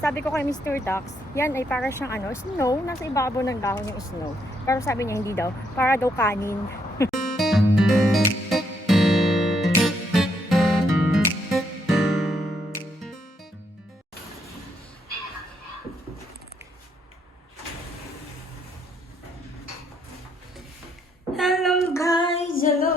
sabi ko kay Mr. Dax, yan ay para siyang ano, snow. Nasa ibabaw ng dahon yung snow. Pero sabi niya hindi daw. Para daw kanin. Hello guys! Hello!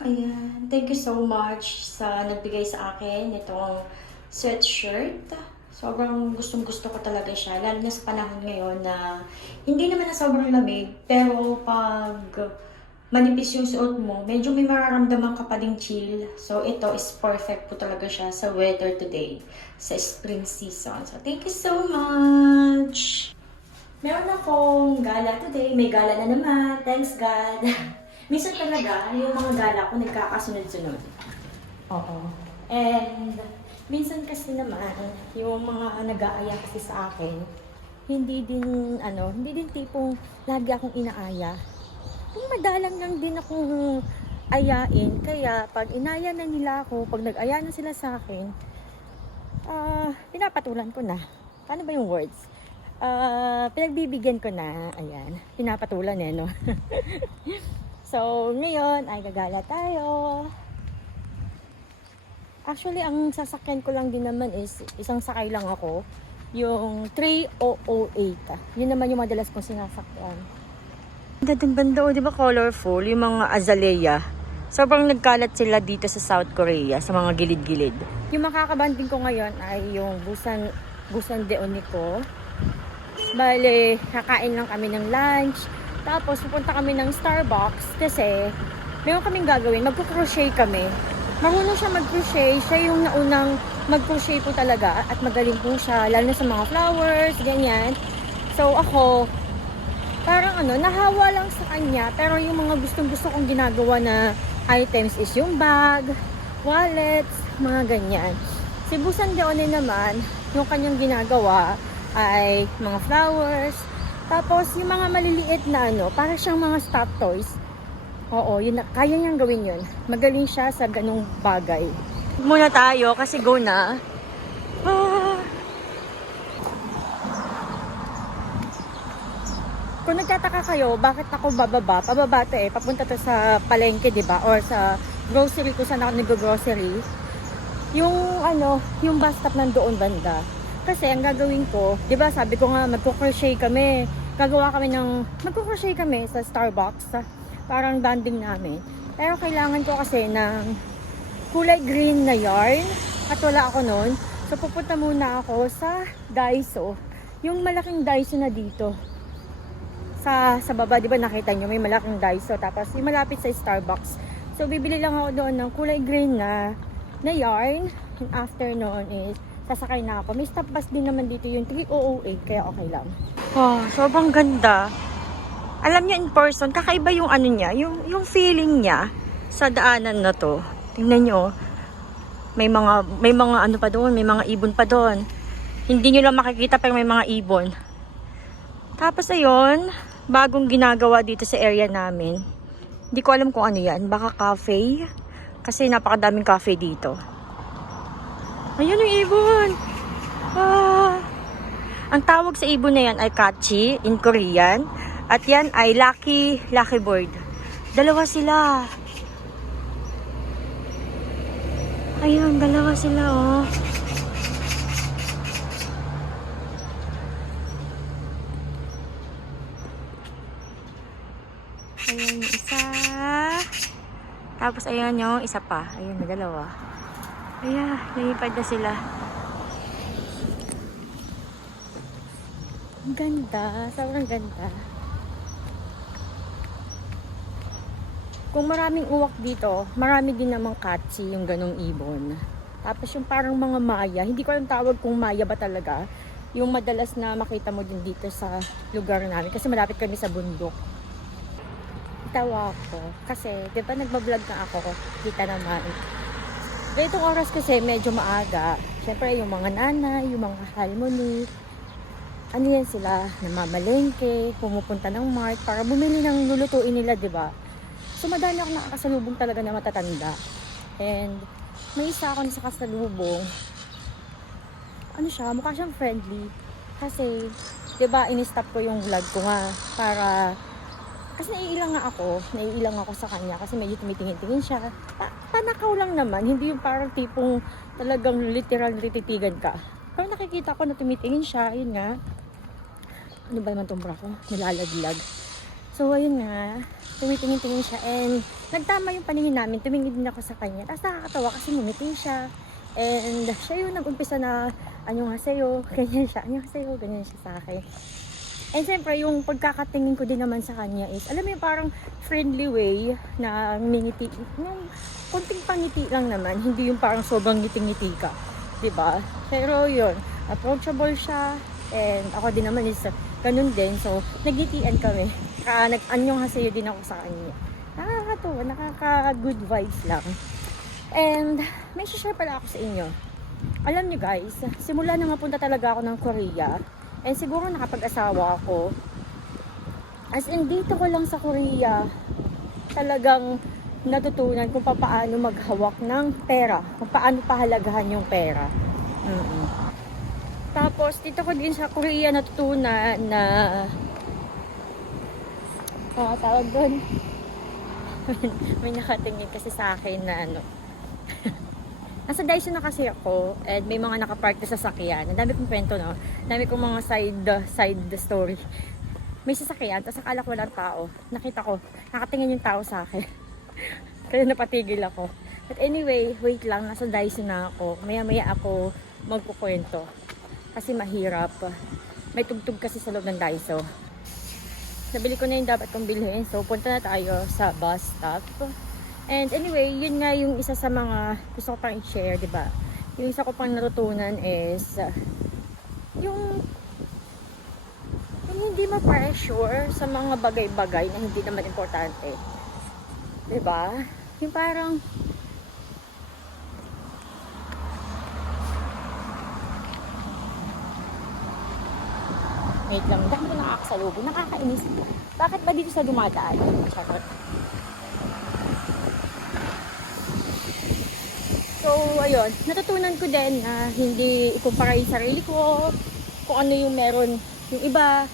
Ayan. Thank you so much sa nagbigay sa akin itong sweatshirt. Sobrang gustong-gusto ko talaga siya. Lalo na sa panahon ngayon na hindi naman na sobrang lamig. Pero pag manipis yung suot mo, medyo may mararamdaman ka pa ding chill. So ito is perfect po talaga siya sa weather today. Sa spring season. So thank you so much! Meron akong gala today. May gala na naman. Thanks God. Minsan talaga, yung mga gala ko nagkakasunod-sunod. Oo. And minsan kasi naman, yung mga nag-aaya kasi sa akin, hindi din tipong lagi akong inaaya. Kung madalang lang din akong ayain, kaya pag inaya na nila ako, pag nag-aya na sila sa akin, pinapatulan ko na. Paano ba yung words? Pinagbibigyan ko na, ayan, pinapatulan no? So, ngayon ay gagala tayo. Actually, ang sasakyan ko lang din naman is, isang sakay lang ako, yung 3008. Yun naman yung madalas kong sinasakyan. Ganda-ganda o, di ba colorful? Yung mga azalea. Sobrang nagkalat sila dito sa South Korea, sa mga gilid-gilid. Yung makakabanding ko ngayon ay yung Busan de Unico. Bale, kakain lang kami ng lunch. Tapos, pupunta kami ng Starbucks kasi meron kaming gagawin. Magko-crochet kami. Marunong siya mag-crochet. Siya yung naunang mag-crochet po talaga at magaling po siya. Lalo na sa mga flowers, ganyan. So, ako, parang nahawa lang sa kanya. Pero yung mga gustong-gusto kong ginagawa na items is yung bag, wallets, mga ganyan. Si Busan Deone naman, yung kanyang ginagawa ay mga flowers. Tapos, yung mga maliliit na para siyang mga stuffed toys. Oo, yun, kaya niyang gawin yun. Magaling siya sa ganung bagay. Muna tayo kasi go na. Kung nagtataka kayo, bakit ako bababa? Pababa to papunta to sa palengke, di ba? Or sa grocery kung saan ako nag-grocery. Yung bus stop nandoon banda. Kasi ang gagawin ko, di ba sabi ko nga magko-crochet kami. Magko-crochet kami sa Starbucks. Parang banding namin. Pero kailangan ko kasi ng kulay green na yarn. At wala ako nun. So pupunta muna ako sa Daiso. Yung malaking Daiso na dito. Sa baba, di ba nakita nyo may malaking Daiso. Tapos yung malapit sa Starbucks. So bibili lang ako doon ng kulay green na yarn. And after noon is sasakay na ako. May stop bus din naman dito yung 3008, kaya okay lang. Oh, sobrang ganda. Alam niyo in person, kakaiba yung niya, yung feeling niya sa daanan na to. Tingnan niyo. May mga pa doon, may mga ibon pa doon. Hindi niyo lang makikita pero may mga ibon. Tapos ayun, bagong ginagawa dito sa area namin. Hindi ko alam kung ano yan, baka cafe. Kasi napakadaming cafe dito. Ayun yung ibon. Ang tawag sa ibon na yan ay kachi in Korean. At yan ay lucky bird. Dalawa sila. Ayun, dalawa sila oh. Ayun, isa. Tapos ayun yung isa pa. Ayun, may dalawa. Ayan, nalipad na sila. Ang ganda, sobrang ganda. Kung maraming uwak dito, marami din namang katsi yung ganong ibon. Tapos yung parang mga maya, hindi ko alam tawag kung maya ba talaga. Yung madalas na makita mo din dito sa lugar namin. Kasi malapit kami sa bundok. Tawa ako. Kasi, di ba nagbablog na ako, kita naman. Itong oras kasi medyo maaga. Siyempre yung mga nanay, yung mga halmoni, yan sila, namamalengke, pumupunta ng mart para bumili ng lulutuin nila, di ba? So madami ako nakakasalubong talaga na matatanda. And may isa ako sa kasalubong. ano siya, mukha siyang friendly. Kasi, 'di ba, ini-stop ko yung vlog ko nga para kasi naiilang ako sa kanya kasi medyo tumitingin-tingin siya. Panakaw lang naman, hindi yung parang tipong talagang literal tititigan ka. Pero nakikita ko na tumitingin siya, yun nga. Ano ba naman tong bra ko? Nilalaglag. So, ayun nga, tumitingin-tingin siya and nagtama yung paningin namin, tumingin din ako sa kanya. Tapos nakakatawa kasi ngumiti siya. And siya yung nag-umpisa na, ano nga sa'yo, ganyan siya, ano nga sa'yo, ganyan siya sa akin. And siyempre, yung pagkakatingin ko din naman sa kanya is, alam mo yung parang friendly way na ngingiti, yung konting pangiti lang naman, hindi yung parang sobrang ngiti-ngiti ka, diba? Pero yun, approachable siya, and ako din naman is ganun din, so nagitian kami. Nag-anyong hasayo din ako sa kanya. Nakakatuwa, nakaka-good vibes lang. And may share pala ako sa inyo. Alam niyo guys, simula na mapunta talaga ako ng Korea, and siguro nakapag-asawa ako, as in dito ko lang sa Korea talagang natutunan kung paano maghawak ng pera, kung paano pahalagahan yung pera. Tapos dito ko din sa Korea natutunan na tawag doon may nakatingin kasi sa akin na ano nasa Daiso na kasi ako and may mga nakapark na sasakyan. Ang dami kong kwento, no? Ang dami kong mga side story. May sasakyan, tapos akala ko walang tao. Nakita ko, nakatingin yung tao sa akin. Kaya napatigil ako. But anyway, wait lang, nasa Daiso na ako. Maya-maya ako magkukwento. Kasi mahirap. May tugtog kasi sa loob ng Daiso. Nabili ko na yung dapat kong bilhin. So, punta na tayo sa bus stop. And anyway, yun nga yung isa sa mga gusto ko pang i-share, diba? Yung isa ko pang natutunan is yung hindi ma-pressure sa mga bagay-bagay na hindi naman importante. Diba? Yung parang wait lang, dahil ko nakakasalubong, nakakainis. Bakit ba dito sa dumadaan? Charot. So, ayun, natutunan ko din na hindi ikumpara yung sarili ko, kung ano yung meron yung iba,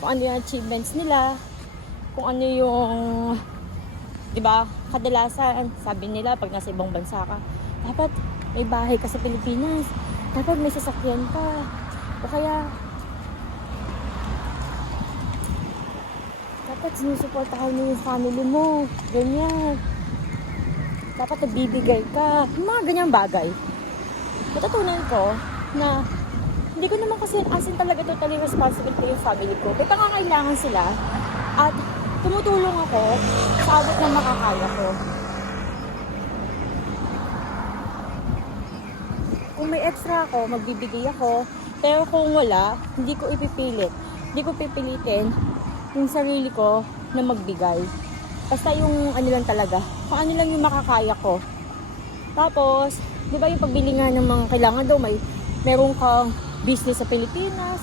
kung ano yung achievements nila, kung ano yung, diba, kadalasan, sabi nila, pag nasa ibang bansa ka, dapat may bahay ka sa Pilipinas, dapat may sasakyan ka, o kaya, dapat sinusuportahan mo yung family mo, ganyan. Dapat nagbibigay ka. Yung mga ganyang bagay. Natutunan ko na hindi ko naman kasi as in talaga totally responsibility yung family ko. May pangangailangan sila at tumutulong ako sa abot ng makakaya ko. Kung may extra ako, magbibigay ako. Pero kung wala, hindi ko ipipilit. Hindi ko pipilitin yung sarili ko na magbigay. Basta yung ano lang talaga, kung ano lang yung makakaya ko. Tapos, di ba yung pagbili nga ng mga kailangan daw, meron kang business sa Pilipinas.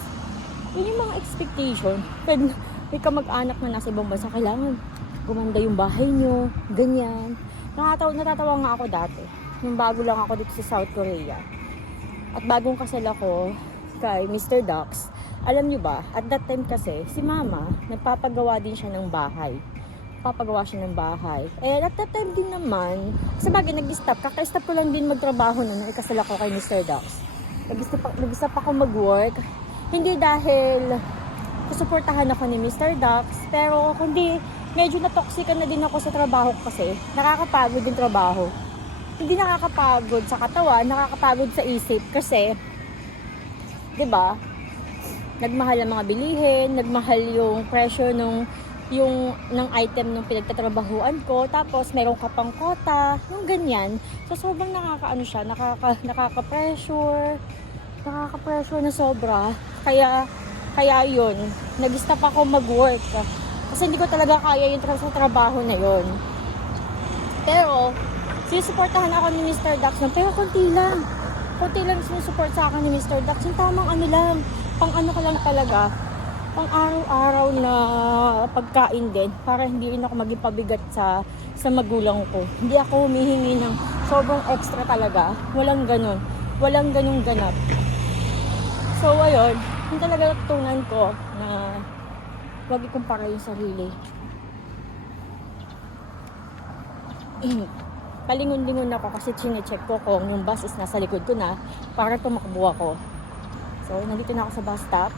Yun yung mga expectation. Pag may kamag-anak na nasa ibang bansa, kailangan gumanda yung bahay nyo, ganyan. Natatawa nga ako dati. Nung bago lang ako dito sa South Korea. At bagong kasal ako kay Mr. Dax. Alam nyo ba, at that time kasi, si Mama, nagpapagawa din siya ng bahay. Eh, at that time din naman, sa bagay, nag-stop. Kaka-stop ko lang din magtrabaho nung ikasal ako kay Mr. Dax. Nag-stop ako mag-work. Hindi dahil susuportahan ako ni Mr. Dax, pero kundi medyo na-toxican na din ako sa trabaho kasi nakakapagod yung trabaho. Hindi nakakapagod sa katawan, nakakapagod sa isip kasi, 'di ba? Nagmahal ang mga bilihin, nagmahal yung presyo ng item ng pinagtatrabahuan ko, tapos meron ka pang quota, yung ganyan. So sobrang nakaka-pressure na sobra. Kaya yun, nag-stop ako mag-work kasi hindi ko talaga kaya yung sa trabaho na yun. Pero sinusuportahan ako ni Mr. Dax pero konti lang sinusupport sa akin ni Mr. Dax, yung tamang ano lang, pang ano ka lang talaga, pang araw-araw na pagkain din para hindi rin ako maging pabigat sa magulang ko. Hindi ako humihingi ng sobrang extra talaga. Walang ganun ganap. yun, yung talaga natutunan ko na huwag ikumpara yung sarili. Palingon-lingon ako kasi chinecheck ko kung yung bus is nasa likod ko na para tumakbo ako. So, nandito na ako sa bus stop.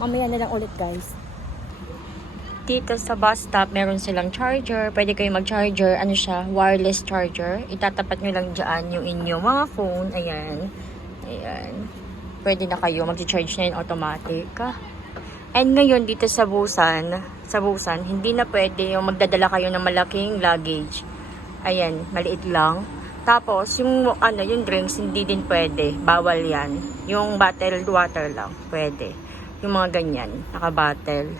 Mamaya na lang ulit, guys. Dito sa bus stop, meron silang charger. Pwede kayo mag-charger. Ano siya? Wireless charger. Itatapat nyo lang dyan yung inyong mga phone. Ayan. Ayan. Pwede na kayo. Mag-charge na yun automatic. And ngayon, dito sa Busan, hindi na pwede yung magdadala kayo ng malaking luggage. Ayan, maliit lang. Tapos, yung drinks, hindi din pwede. Bawal yan. Yung bottled water lang, pwede. Yung mga ganyan, naka-bottle.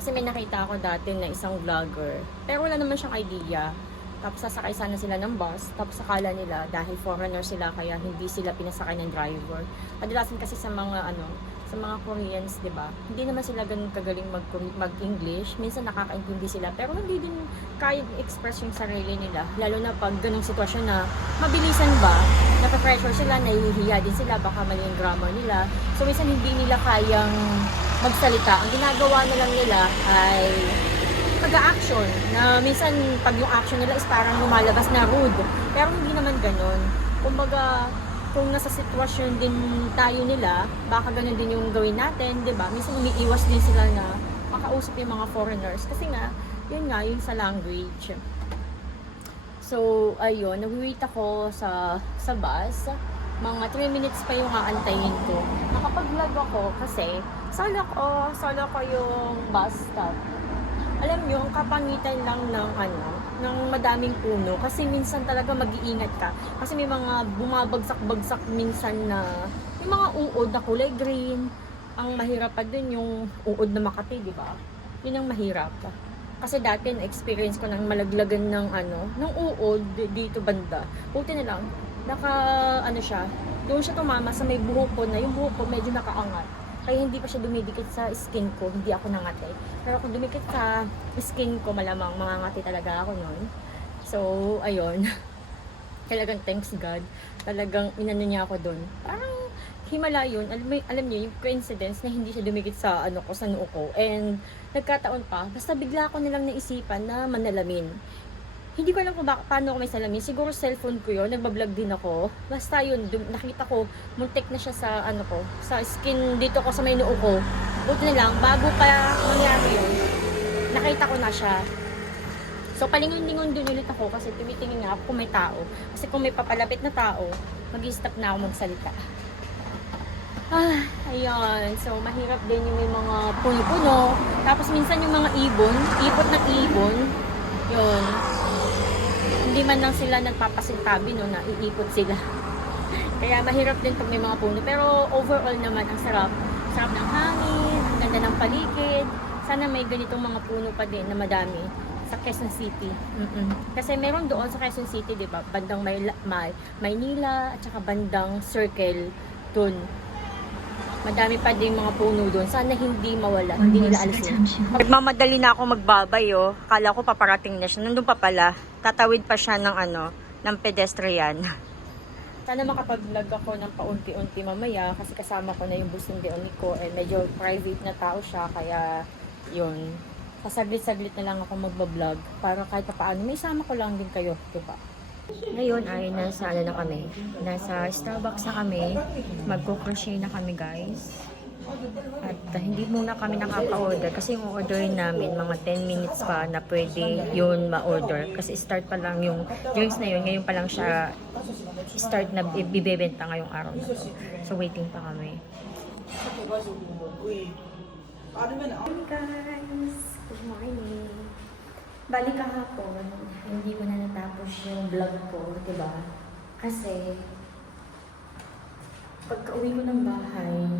Kasi may nakita ako dati na isang vlogger. Pero wala naman siyang idea. Tapos sasakay sana sila ng bus. Tapos akala nila, dahil foreigner sila, kaya hindi sila pinasakay ng driver. Kadalasan kasi sa mga sa mga Koreans, 'di ba? Hindi naman sila ganun kagaling mag-English. Minsan nakakaintindi sila, pero hindi din kaya express yung sarili nila. Lalo na pag ganung sitwasyon na mabilisan ba, nape-pressure sila, nahihiya din sila, baka mali yung grammar nila. So minsan hindi nila kayang magsalita. Ang ginagawa na lang nila ay pag-action, na minsan pag yung action nila is parang lumalabas na rude. Pero hindi naman ganun. Kumbaga, kung nasa sitwasyon din tayo nila, baka ganun din yung gawin natin, 'di ba? Minsan umiiwas din sila na makausap yung mga foreigners kasi nga, yun sa language. So, ayun, nag-wait ako sa bus. Mga 3 minutes pa yung aantayin ko. Nakapag-vlog ako kasi solo ko yung bus stop. Alam nyo, ang kapangitan lang ng madaming puno. Kasi minsan talaga mag-iingat ka. Kasi may mga bumabagsak-bagsak minsan na, may mga uod na kulay green. Ang mahirap pa din yung uod na Makati, di ba? Yun ang mahirap. Kasi dati na-experience ko nang malaglagan ng uod dito banda. Buti na lang, doon siya tumama sa may buhok ko na, yung buhok ko medyo nakaangat. Kaya hindi pa siya dumidikit sa skin ko, hindi ako nangatay. Pero kung dumikit sa skin ko, malamang mangangati talaga ako noon. So, ayun. Talagang thanks God. Talagang inano niya ako doon. Parang himala yun. Alam niyo, yung coincidence na hindi siya dumikit sa sa noo ko. And nagkataon pa, basta bigla ko nilang naisipan na manalamin. Hindi ko alam kung paano ako may salamin. Siguro cellphone ko yun. Nagbablog din ako. Basta yun, nakita ko, muntik na siya sa sa skin dito ko sa may noo ko. Buti na lang, bago pa mangyari yun, nakita ko na siya. So, palingon-lingon dun ulit ako kasi tumitingin nga ako kung may tao. Kasi kung may papalapit na tao, mag-stop na ako magsalita. Ayun. So, mahirap din yung may mga puno-puno. Tapos minsan yung mga ibon, ipot ng ibon, yun. Hindi man lang sila nagpapasintabi na iipot sila. Kaya mahirap din pag may mga puno. Pero overall naman, ang sarap. Sarap ng hangin, ang ganda ng paligid. Sana may ganitong mga puno pa din na madami sa Quezon City. Kasi meron doon sa Quezon City, di ba? Bandang Maynila at saka bandang Circle doon. Madami pa din mga puno doon. Sana hindi mawala. Hindi nila alisin. Nagmamadali na ako magbabay, oh. Akala ko paparating na siya. Nandun pa pala. Tatawid pa siya ng pedestrian. Sana makapag-vlog ako ng paunti-unti mamaya kasi kasama ko na yung Busan de Onico and medyo private na tao siya. Kaya, yun. Sasaglit-saglit na lang ako magbablog para kahit paano may isama ko lang din kayo. Diba? Ngayon ay nasa na kami. Nasa Starbucks na kami. Magko-crochet na kami, guys. At hindi muna kami nakaka-order kasi yung order namin mga 10 minutes pa na pwede yun ma-order. Kasi start pa lang yung drinks na yun. Ngayon pa lang siya start na ibibenta ngayong araw na to. So waiting pa kami. Hi guys! Good morning! Balik kahapon, hindi ko na natapos yung vlog ko, diba? Kasi, pagka-uwi ko ng bahay,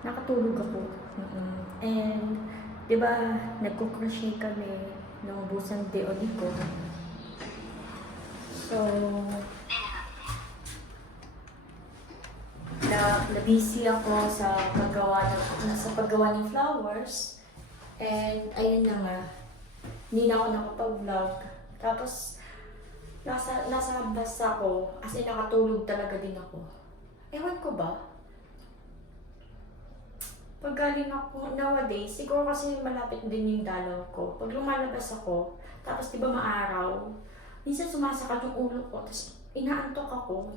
nakatulog ako. And, diba, nagko-crochet kami ng Busan de Onico. So, na-busy ako sa paggawa ng flowers. And, ayun na nga. Hindi na ako nakapag-vlog. Tapos, nasa bus ako. As in, nakatulog talaga din ako. Ewan ko ba? Pag galing ako nowadays, siguro kasi malapit din yung dalaw ko. Pag lumalabas ako, tapos di ba maaraw, minsan sumasakit yung ulo ko, tapos inaantok ako.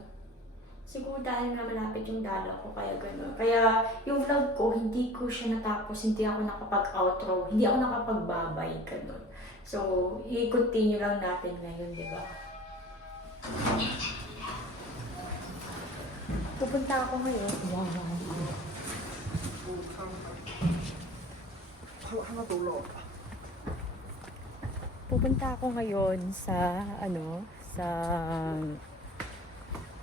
Siguro dahil nga malapit yung dalaw ko, kaya gano'n. Kaya yung vlog ko, hindi ko siya natapos, hindi ako nakapag-outro, hindi ako nakapagbabay, gano'n. So, i-continue lang natin ngayon, di ba? Pupunta ako ngayon. Wow. Pupunta ako ngayon sa sa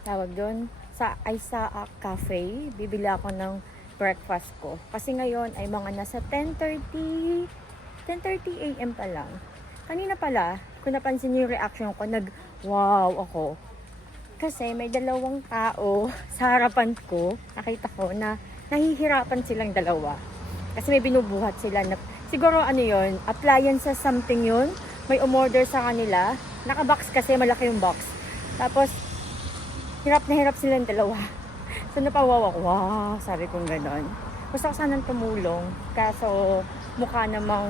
tawag doon sa Isaac Cafe. Bibili ako ng breakfast ko. Kasi ngayon ay mga nasa 10:30 a.m. pa lang. Kanina pala, kung napansin niyo yung reaction ko, nag-wow ako. Kasi may dalawang tao sa harapan ko, nakita ko na nahihirapan silang dalawa. Kasi may binubuhat sila na, siguro yon, appliances something yun. May umorder sa kanila. Naka-box kasi, malaki yung box. Tapos, hirap na hirap silang dalawa. So, napawawa ko. Wow, sabi kong ganon. Gusto ko sanang tumulong. Kaso, mukha namang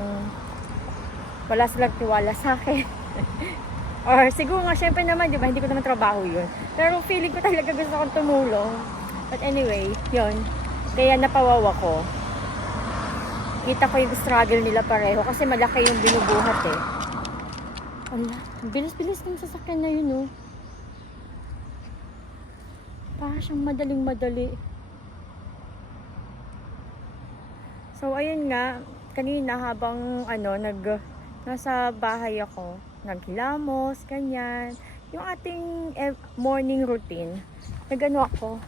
wala silang tiwala sa akin. Or siguro nga, syempre naman, di ba, hindi ko naman trabaho yun. Pero feeling ko talaga gusto kong tumulong. But anyway, yun. Kaya napawawa ko. Kita ko yung struggle nila pareho kasi malaki yung binubuhat eh. Ala, bilis-bilis ng sasakyan na yun oh. Para siyang madaling-madali. So, ayun nga, kanina habang nasa bahay ako, naghilamos, ganyan. Yung ating morning routine, ako,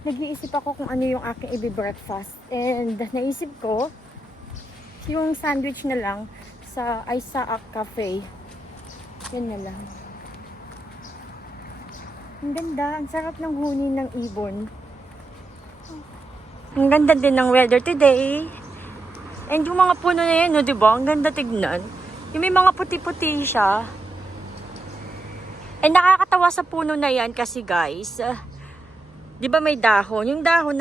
nag-iisip ako kung ano yung aking i-breakfast. And naisip ko, yung sandwich na lang sa Isaac Cafe. Yan na lang. Ang ganda, ang sarap ng huni ng ibon. Ang ganda din ng weather today. And yung mga puno na yan, no, diba? Ang ganda tignan. Yung may mga puti-puti siya. And nakakatawa sa puno na yan kasi guys, di ba may dahon? Yung dahon,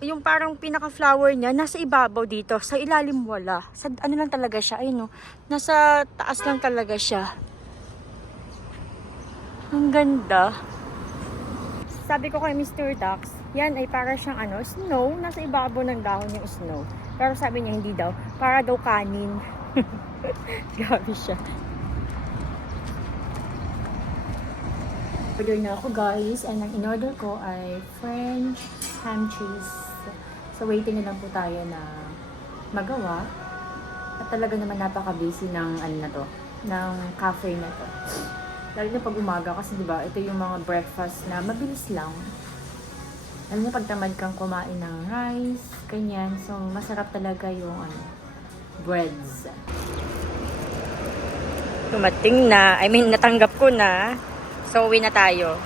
yung parang pinaka-flower niya, nasa ibabaw dito. Sa ilalim wala. Sa ano lang talaga siya, ayun no. Nasa taas lang talaga siya. Ang ganda. Sabi ko kay Mr. Dax, yan ay para siyang snow. Nasa ibabaw ng dahon yung snow. Pero sabi niya hindi daw. Para daw kanin. Grabe siya. Order na ako guys. And ang in-order ko ay French ham cheese. So waiting na lang po tayo na magawa. At talaga naman napaka-busy ng ng cafe na to. Lalo na pag umaga kasi diba, ito yung mga breakfast na mabilis lang. Lalo na pag tamad kang kumain ng rice, ganyan. So, masarap talaga yung breads. Dumating na. I mean, natanggap ko na. So, uwi na tayo.